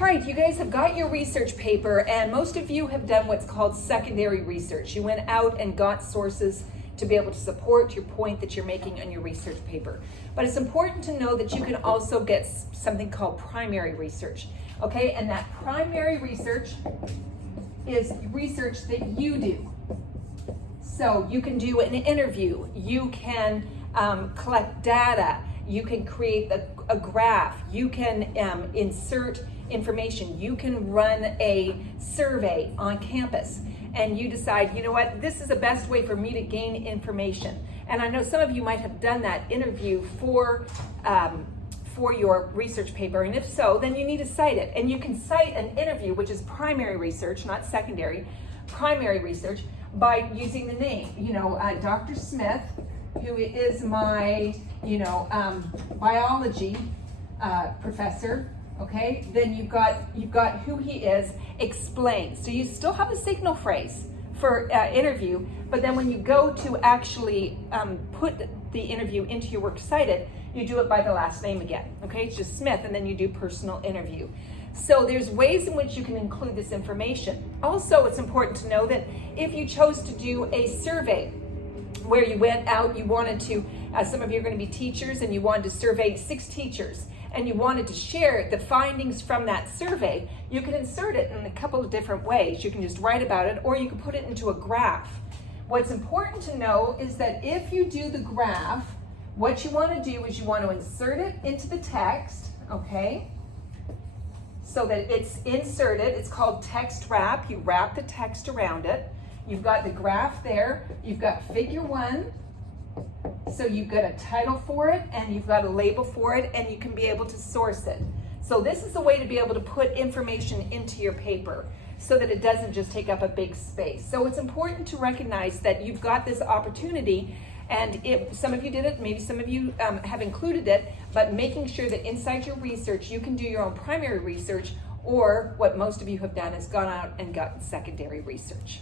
All right, you guys have got your research paper, and most of you have done what's called secondary research. You went out and got sources to be able to support your point that you're making on your research paper. But it's important to know that you can also get something called primary research, okay? And that primary research is research that you do. So you can do an interview, you can collect data, you can create a graph, you can insert information, you can run a survey on campus, and you decide, you know what, this is the best way for me to gain information. And I know some of you might have done that interview for your research paper, and if so, then you need to cite it. And you can cite an interview, which is primary research, not secondary, primary research, by using the name. Dr. Smith, who is my, biology professor, okay? Then you've got who he is, explain. So you still have a signal phrase for interview, but then when you go to actually put the interview into your works cited, you do it by the last name again, okay? It's just Smith, and then you do personal interview. So there's ways in which you can include this information. Also, it's important to know that if you chose to do a survey where you went out, you wanted to, some of you are going to be teachers, and you wanted to survey 6 teachers, and you wanted to share the findings from that survey, you can insert it in a couple of different ways. You can just write about it, or you can put it into a graph. What's important to know is that if you do the graph, what you want to do is you want to insert it into the text, okay? So that it's inserted. It's called text wrap. You wrap the text around it. You've got the graph there. You've got figure 1. So you've got a title for it, and you've got a label for it, and you can be able to source it. So this is a way to be able to put information into your paper so that it doesn't just take up a big space. So it's important to recognize that you've got this opportunity, and if some of you did it, maybe some of you have included it, but making sure that inside your research you can do your own primary research, or what most of you have done is gone out and gotten secondary research.